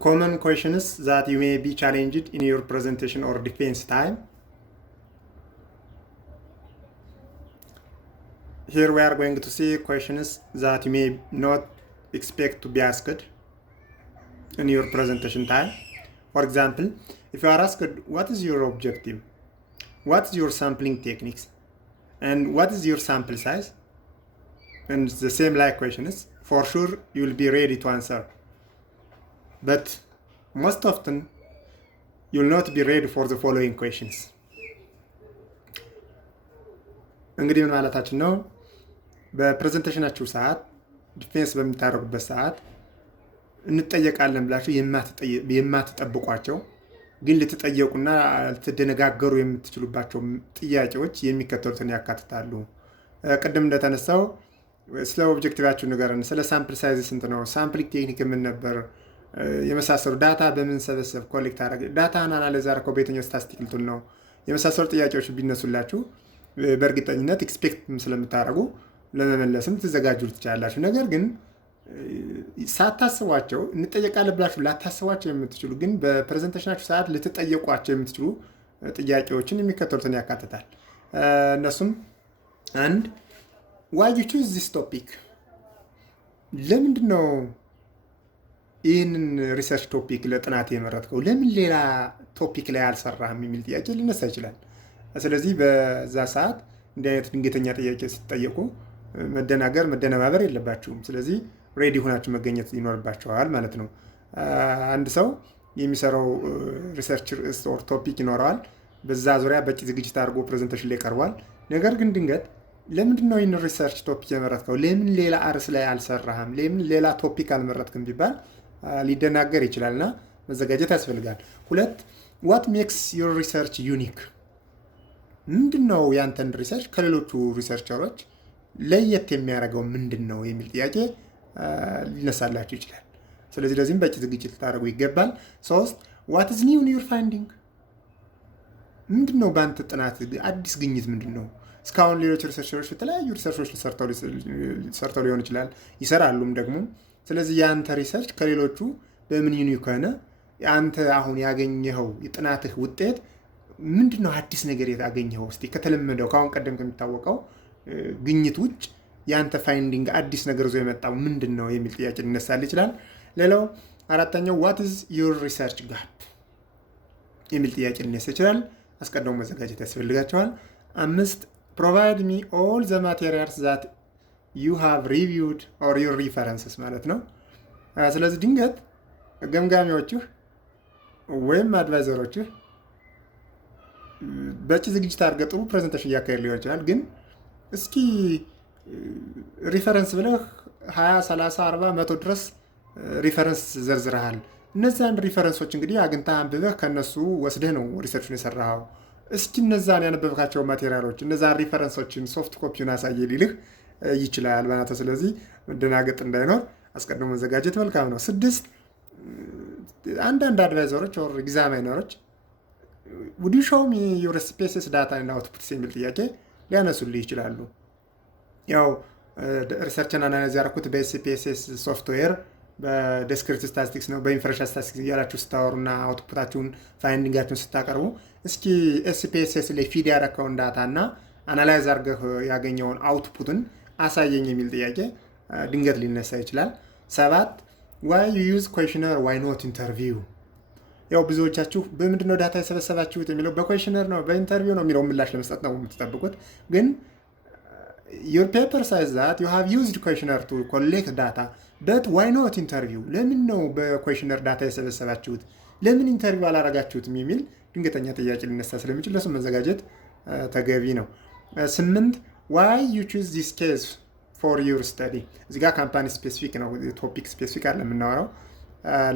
Common questions that you may be challenged in your presentation or defense time. Here we are going to see questions that you may not expect to be asked in your presentation time. For example, if you are asked, what is your objective? What is your sampling techniques? And what is your sample size? And the same like questions, for sure you will be ready to answer. But most often, you will not be ready for the following questions. እንግዲህ ምን ማለታችን ነው? በፕሬዘንቴሽናችሁ ሰዓት ዲፌንስ በምታደርጉበት ሰዓት እንጠየቃለን ብላችሁ የማትጠብቋቸው ግን ልትጠየቁና ልትደነጋገሩ የምትችሉባቸው ጥያቄዎች የሚከተሉትን ያካትታሉ። ቅድም እንደተነሳው ስለ ኦብጀክቲቫችሁ ንገረን፣ ስለ ሳምፕል ሳይዝ ስንት ነው፣ ሳምፕሊንግ ቴክኒክ ምን ነበር፣ የመሳሰሉ ዳታ በምን ሰበሰብ ኮሌክት አደረገ፣ ዳታን አናላይዝ አደረገው በየትኛው ስታቲስቲክ ቱል ነው፣ የመሳሰሉ ጥያቄዎች ቢነሱላችሁ በእርግጠኝነት ኤክስፔክት ስለምታደርጉ ለመመለስም ትዘጋጁ ትችላላችሁ። ነገር ግን ሳታስቧቸው እንጠየቃለን ብላችሁ ላታስቧቸው የምትችሉ ግን በፕሬዘንቴሽናችሁ ሰዓት ልትጠየቋቸው የምትችሉ ጥያቄዎችን የሚከተሉትን ያካትታል። እነሱም አንድ why you choose this topic? ለምንድን ነው ይህንን ሪሰርች ቶፒክ ለጥናት የመረጥከው? ለምን ሌላ ቶፒክ ላይ አልሰራህም? የሚል ጥያቄ ሊነሳ ይችላል። ስለዚህ በዛ ሰዓት እንዲህ አይነት ድንገተኛ ጥያቄ ስትጠየቁ መደነባበር የለባችሁም። ስለዚህ ሬዲ ሆናችሁ መገኘት ይኖርባችኋል ማለት ነው። አንድ ሰው የሚሰራው ሪሰርች ርዕስ ኦር ቶፒክ ይኖረዋል። በዛ ዙሪያ በቂ ዝግጅት አድርጎ ፕሬዘንቴሽን ላይ ቀርቧል። ነገር ግን ድንገት ለምንድን ነው ይህን ሪሰርች ቶፒክ የመረጥከው? ለምን ሌላ አርዕስ ላይ አልሰራህም? ለምን ሌላ ቶፒክ አልመረጥክም ቢባል ሊደናገር ይችላልና መዘጋጀት ያስፈልጋል። ሁለት what makes your research unique? ምንድን ነው ያንተን ሪሰርች ከሌሎቹ ሪሰርቸሮች ለየት የሚያደርገው ምንድን ነው የሚል ጥያቄ ሊነሳላችሁ ይችላል። ስለዚህ ለዚህም በቂ ዝግጅት ልታደርጉ ይገባል። ሶስት what is new in your finding? ምንድን ነው በአንተ ጥናት አዲስ ግኝት ምንድን ነው? እስካሁን ሌሎች ሪሰርቸሮች የተለያዩ ሪሰርቾች ሰርተው ሊሆን ይችላል፣ ይሰራሉም ደግሞ። ስለዚህ የአንተ ሪሰርች ከሌሎቹ በምን ዩኒክ ሆነ? አንተ አሁን ያገኘኸው የጥናትህ ውጤት ምንድን ነው? አዲስ ነገር ያገኘኸው እስቲ ከተለመደው ከአሁን ቀደም ከሚታወቀው ግኝት ውጭ የአንተ ፋይንዲንግ አዲስ ነገር ዞ የመጣው ምንድን ነው የሚል ጥያቄ ሊነሳል ይችላል። ሌላው አራተኛው what is your research gap የሚል ጥያቄ ሊነሳ ይችላል። አስቀድሞ መዘጋጀት ያስፈልጋቸዋል። አምስት provide me all the materials that you have reviewed or your references ማለት ነው። ስለዚህ ድንገት ገምጋሚዎችህ ወይም አድቫይዘሮችህ በቂ ዝግጅት አድርገህ ጥሩ ፕሬዘንቴሽን እያካሄድ ሊሆን ይችላል። ግን እስኪ ሪፈረንስ ብለህ 20 30 40 100 ድረስ ሪፈረንስ ዘርዝረሃል። እነዛን ሪፈረንሶች እንግዲህ አግኝተህ አንብበህ ከነሱ ወስደህ ነው ሪሰርቹን የሰራኸው። እስኪ እነዛን ያነበብካቸው ማቴሪያሎች እነዛን ሪፈረንሶችን ሶፍት ኮፒውን አሳየ ሊልህ ይችላል ማለት ነው። ስለዚህ መደናገጥ እንዳይኖር አስቀድሞ መዘጋጀት መልካም ነው። ስድስት አንዳንድ አድቫይዘሮች ኦር ኤግዛሚነሮች would you show me your SPSS data and outputs የሚል ጥያቄ ሊያነሱልህ ይችላሉ። ያው ሪሰርችን አናላይዝ ያደረኩት በኤስፒኤስኤስ ሶፍትዌር በዲስክሪፕቲቭ ስታቲስቲክስ ነው በኢንፈረንሻል ስታቲስቲክስ እያላችሁ ስታወሩና አውትፑታችሁን ፋይንዲንጋችሁን ስታቀርቡ እስኪ ኤስፒኤስኤስ ላይ ፊድ ያደረከውን ዳታ እና አናላይዝ አድርገህ ያገኘውን አውትፑትን አሳየኝ የሚል ጥያቄ ድንገት ሊነሳ ይችላል። ሰባት why you use questionnaire why not interview? ያው ብዙዎቻችሁ በምንድነው ዳታ የሰበሰባችሁት የሚለው በኩዌሽነር ነው በኢንተርቪው ነው የሚለው ምላሽ ለመስጠት ነው የምትጠብቁት። ግን your paper says that you have used questionnaire to collect data but why not interview? ለምን ነው በኩዌሽነር ዳታ የሰበሰባችሁት ለምን ኢንተርቪው አላረጋችሁትም የሚል ድንገተኛ ጥያቄ ሊነሳ ስለሚችል ለሱ መዘጋጀት ተገቢ ነው። 8 why you choose this case for your study? እዚህ ጋር ካምፓኒ ስፔሲፊክ ነው ቶፒክ ስፔሲፊክ አለ የምናወራው።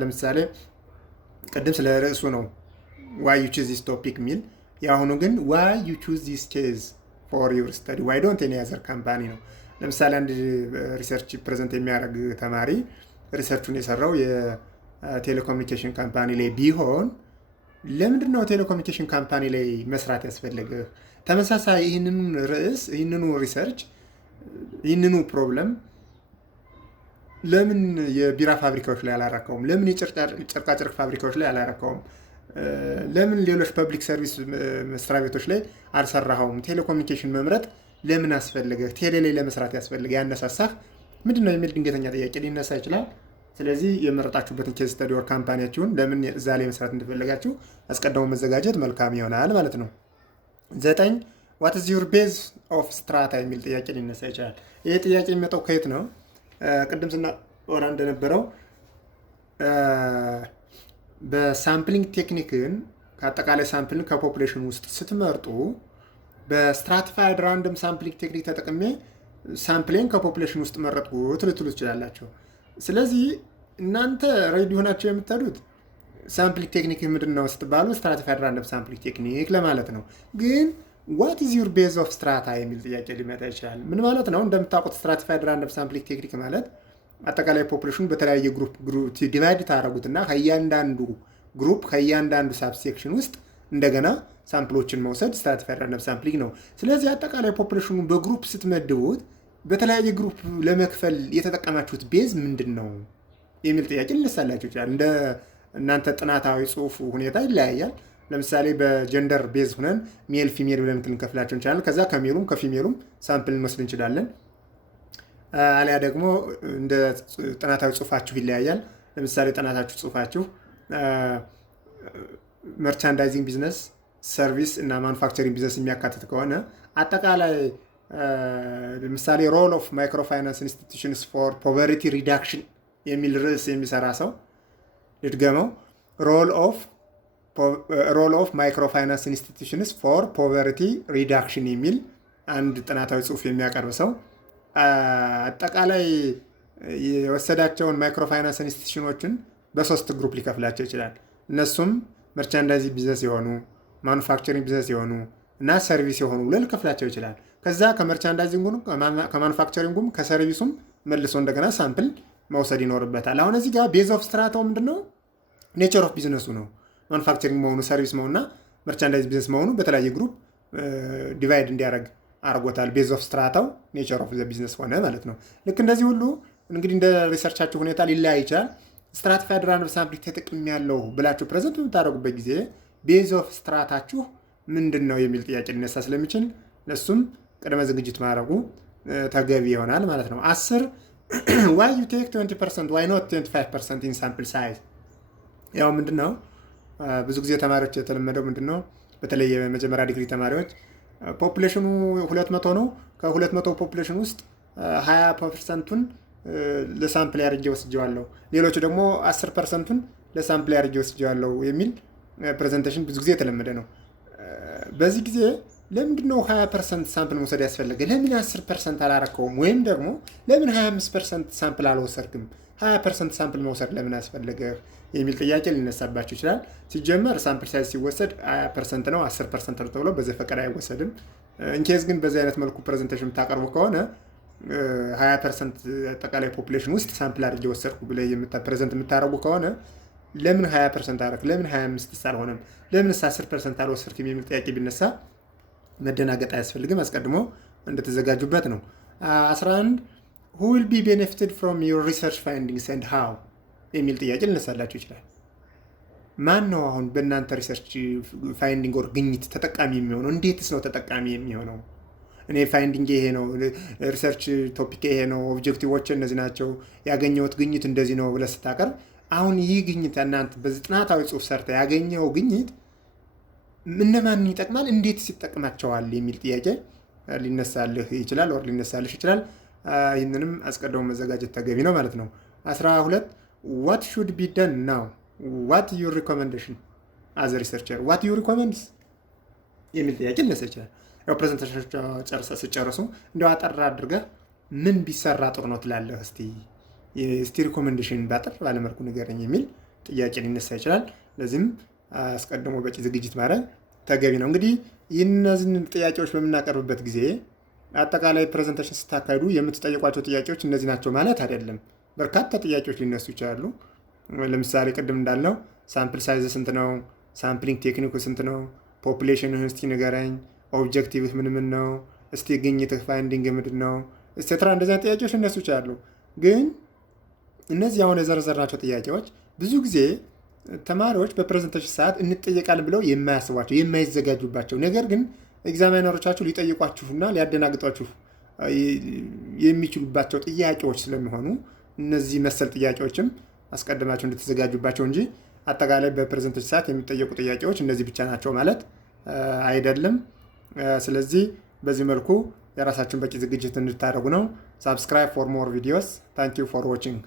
ለምሳሌ ቀደም ስለ ርዕሱ ነው why you choose this topic ሚል። ያሁኑ ግን why you choose this case for your study? why don't any other company ነው። ለምሳሌ አንድ ሪሰርች ፕሬዘንት የሚያደርግ ተማሪ ሪሰርቹን የሰራው የቴሌኮሙኒኬሽን ካምፓኒ ላይ ቢሆን ለምንድን ነው ቴሌኮሙኒኬሽን ካምፓኒ ላይ መስራት ያስፈልግህ? ተመሳሳይ ይህንኑ ርዕስ ይህንኑ ሪሰርች ይህንኑ ፕሮብለም ለምን የቢራ ፋብሪካዎች ላይ አላረከውም? ለምን የጨርቃጨርቅ ፋብሪካዎች ላይ አላረከውም? ለምን ሌሎች ፐብሊክ ሰርቪስ መስሪያ ቤቶች ላይ አልሰራኸውም? ቴሌኮሙኒኬሽን መምረጥ ለምን አስፈልገህ? ቴሌ ላይ ለመስራት ያስፈልገህ ያነሳሳህ ምንድን ነው የሚል ድንገተኛ ጥያቄ ሊነሳ ይችላል። ስለዚህ የመረጣችሁበትን ኬዝ ስተዲ ወር ካምፓኒያችሁን ለምን እዛ ላይ መስራት እንደፈለጋችሁ አስቀድሞ መዘጋጀት መልካም ይሆናል ማለት ነው። 9 ዋት ኢዝ ዩር ቤዝ ኦፍ ስትራታ የሚል ጥያቄ ሊነሳ ይችላል። ይህ ጥያቄ የሚመጣው ከየት ነው? ቅድም ስናወራ እንደነበረው በሳምፕሊንግ ቴክኒክን ከአጠቃላይ ሳምፕልን ከፖፑሌሽን ውስጥ ስትመርጡ በስትራቲፋይድ ራንደም ሳምፕሊንግ ቴክኒክ ተጠቅሜ ሳምፕሌን ከፖፑሌሽን ውስጥ መረጥኩት ልትሉ ትችላላችሁ። ስለዚህ እናንተ ሬዲ ሆናቸው የምትሄዱት ሳምፕሊንግ ቴክኒክ ምንድን ነው ስትባሉ ስትራቲፋይድ ራንደም ሳምፕሊንግ ቴክኒክ ለማለት ነው። ግን ዋት ኢዝ ዩር ቤዝ ኦፍ ስትራታ የሚል ጥያቄ ሊመጣ ይችላል። ምን ማለት ነው? እንደምታውቁት ስትራቲፋይድ ራንደም ሳምፕሊንግ ቴክኒክ ማለት አጠቃላይ ፖፑሌሽኑ በተለያየ ግሩፕ ዲቫይድ ታደረጉትና ከእያንዳንዱ ግሩፕ ከእያንዳንዱ ሳብሴክሽን ውስጥ እንደገና ሳምፕሎችን መውሰድ ስትራቲፋይድ ራንደም ሳምፕሊንግ ነው። ስለዚህ አጠቃላይ ፖፑሌሽኑ በግሩፕ ስትመድቡት በተለያየ ግሩፕ ለመክፈል የተጠቀማችሁት ቤዝ ምንድን ነው የሚል ጥያቄ ሊነሳላችሁ ይችላል። እንደ እናንተ ጥናታዊ ጽሑፉ ሁኔታ ይለያያል። ለምሳሌ በጀንደር ቤዝ ሁነን ሜል ፊሜል ብለን ልንከፍላቸው እንችላለን። ከዛ ከሜሉም ከፊሜሉም ሳምፕል እንወስድ እንችላለን። አሊያ ደግሞ እንደ ጥናታዊ ጽሑፋችሁ ይለያያል። ለምሳሌ ጥናታችሁ ጽሑፋችሁ መርቻንዳይዚንግ ቢዝነስ፣ ሰርቪስ እና ማኑፋክቸሪንግ ቢዝነስ የሚያካትት ከሆነ አጠቃላይ ለምሳሌ ሮል ኦፍ ማይክሮፋይናንስ ኢንስቲትዩሽንስ ፎር ፖቨርቲ ሪዳክሽን የሚል ርዕስ የሚሰራ ሰው ልድገመው። ሮል ኦፍ ማይክሮፋይናንስ ኢንስቲትዩሽንስ ፎር ፖቨርቲ ሪዳክሽን የሚል አንድ ጥናታዊ ጽሑፍ የሚያቀርብ ሰው አጠቃላይ የወሰዳቸውን ማይክሮፋይናንስ ኢንስቲትዩሽኖችን በሶስት ግሩፕ ሊከፍላቸው ይችላል። እነሱም መርቻንዳይዚንግ ቢዝነስ የሆኑ፣ ማኑፋክቸሪንግ ቢዝነስ የሆኑ እና ሰርቪስ የሆኑ ብሎ ሊከፍላቸው ይችላል። ከዛ ከመርቻንዳይዚንጉም ከማኑፋክቸሪንጉም ከሰርቪሱም መልሶ እንደገና ሳምፕል መውሰድ ይኖርበታል። አሁን እዚህ ጋር ቤዝ ኦፍ ስትራታው ምንድነው? ኔቸር ኦፍ ቢዝነሱ ነው። ማኑፋክቸሪንግ መሆኑ፣ ሰርቪስ መሆኑና መርቻንዳይዝ ቢዝነስ መሆኑ በተለያየ ግሩፕ ዲቫይድ እንዲያደርግ አድርጎታል። ቤዝ ኦፍ ስትራታው ኔቸር ኦፍ ዘ ቢዝነስ ሆነ ማለት ነው። ልክ እንደዚህ ሁሉ እንግዲህ እንደ ሪሰርቻችሁ ሁኔታ ሊለያይ ይችላል። ስትራቲፋይድ ራንደም ሳምፕሊንግ ተጠቅሜያለሁ ብላችሁ ፕሬዘንት በምታደርጉበት ጊዜ ቤዝ ኦፍ ስትራታችሁ ምንድን ነው የሚል ጥያቄ ሊነሳ ስለሚችል ለሱም ቅድመ ዝግጅት ማድረጉ ተገቢ ይሆናል ማለት ነው። 10 ዋይ ዩ ቴክ 20% ዋይ ኖት 25% ኢን ሳምፕል ሳይዝ። ያው ምንድን ነው ብዙ ጊዜ ተማሪዎች የተለመደው ምንድን ነው፣ በተለይ የመጀመሪያ ዲግሪ ተማሪዎች ፖፑሌሽኑ 200 ነው። ከ200 ፖፑሌሽን ውስጥ 20%ቱን ለሳምፕል አድርጌ ወስጄዋለሁ፣ ሌሎቹ ደግሞ 10%ቱን ለሳምፕል አድርጌ ወስጄዋለሁ የሚል ፕሬዘንቴሽን ብዙ ጊዜ የተለመደ ነው። በዚህ ጊዜ ለምንድን ነው 20% ሳምፕል መውሰድ ያስፈለገ? ለምን 10% አላረከውም? ወይም ደግሞ ለምን 25% ሳምፕል አልወሰድክም? 20% ሳምፕል መውሰድ ለምን አስፈለገ የሚል ጥያቄ ሊነሳባቸው ይችላል። ሲጀመር ሳምፕል ሳይዝ ሲወሰድ 20% ነው 10% ተብሎ በዘፈቀደ አይወሰድም። ኢንኬዝ ግን በዚህ አይነት መልኩ ፕሬዘንቴሽን የምታቀርቡ ከሆነ 20% አጠቃላይ ፖፑሌሽን ውስጥ ሳምፕል አድርጌ ወሰድኩ ብለህ ፕሬዘንት የምታደርጉ ከሆነ ለምን 20% አደረክ? ለምን 25 አልሆነም? ለምን 10% አልወሰድክም የሚል ጥያቄ ቢነሳ መደናገጥ አያስፈልግም። አስቀድሞ እንደተዘጋጁበት ነው። 11 who will be benefited from your research findings and how የሚል ጥያቄ ሊነሳላችሁ ይችላል። ማን ነው አሁን በእናንተ ሪሰርች ፋይንዲንግ ወር ግኝት ተጠቃሚ የሚሆነው? እንዴትስ ነው ተጠቃሚ የሚሆነው? እኔ ፋይንዲንግ ይሄ ነው፣ ሪሰርች ቶፒክ ይሄ ነው፣ ኦብጀክቲቮች እነዚህ ናቸው፣ ያገኘሁት ግኝት እንደዚህ ነው ብለህ ስታቀርብ አሁን ይህ ግኝት እናንተ በዚህ ጥናታዊ ጽሑፍ ሰርተ ያገኘው ግኝት እነማን ይጠቅማል፣ እንዴትስ ይጠቅማቸዋል የሚል ጥያቄ ሊነሳልህ ይችላል ወር ሊነሳልሽ ይችላል። ይህንንም አስቀድሞ መዘጋጀት ተገቢ ነው ማለት ነው። 12 what should be done now what your recommendation as a researcher what you recommend የሚል ጥያቄ ሊነሳ ይችላል። ያው ፕሬዘንቴሽን ስጨርሱ እንደው አጠር አድርገህ ምን ቢሰራ ጥሩ ነው ትላለህ፣ እስቲ ሪኮሜንዴሽን ባጠር ባለመልኩ ንገረኝ የሚል ጥያቄ ሊነሳ ይችላል። ለዚህም አስቀድሞ በቂ ዝግጅት ማድረግ ተገቢ ነው። እንግዲህ እነዚህን ጥያቄዎች በምናቀርብበት ጊዜ አጠቃላይ ፕሬዘንቴሽን ስታካሂዱ የምትጠይቋቸው ጥያቄዎች እነዚህ ናቸው ማለት አይደለም። በርካታ ጥያቄዎች ሊነሱ ይችላሉ። ለምሳሌ ቅድም እንዳልነው ሳምፕል ሳይዝ ስንት ነው? ሳምፕሊንግ ቴክኒኩ ስንት ነው? ፖፑሌሽንህን እስቲ ንገረኝ። ኦብጀክቲቭህ ምን ነው? እስቲ ግኝትህ ፋይንዲንግ ምንድን ነው? ኤክሴትራ እንደዚያ ጥያቄዎች ሊነሱ ይችላሉ። ግን እነዚህ አሁን የዘረዘርናቸው ጥያቄዎች ብዙ ጊዜ ተማሪዎች በፕሬዘንቴሽን ሰዓት እንጠየቃለን ብለው የማያስቧቸው የማይዘጋጁባቸው፣ ነገር ግን ኤግዛሚነሮቻችሁ ሊጠይቋችሁና ሊያደናግጧችሁ የሚችሉባቸው ጥያቄዎች ስለሚሆኑ እነዚህ መሰል ጥያቄዎችም አስቀድማቸው እንድትዘጋጁባቸው እንጂ አጠቃላይ በፕሬዘንቴሽን ሰዓት የሚጠየቁ ጥያቄዎች እነዚህ ብቻ ናቸው ማለት አይደለም። ስለዚህ በዚህ መልኩ የራሳችሁን በቂ ዝግጅት እንድታደርጉ ነው። ሳብስክራይብ ፎር ሞር ቪዲዮስ። ታንክ ዩ ፎር ዋቺንግ።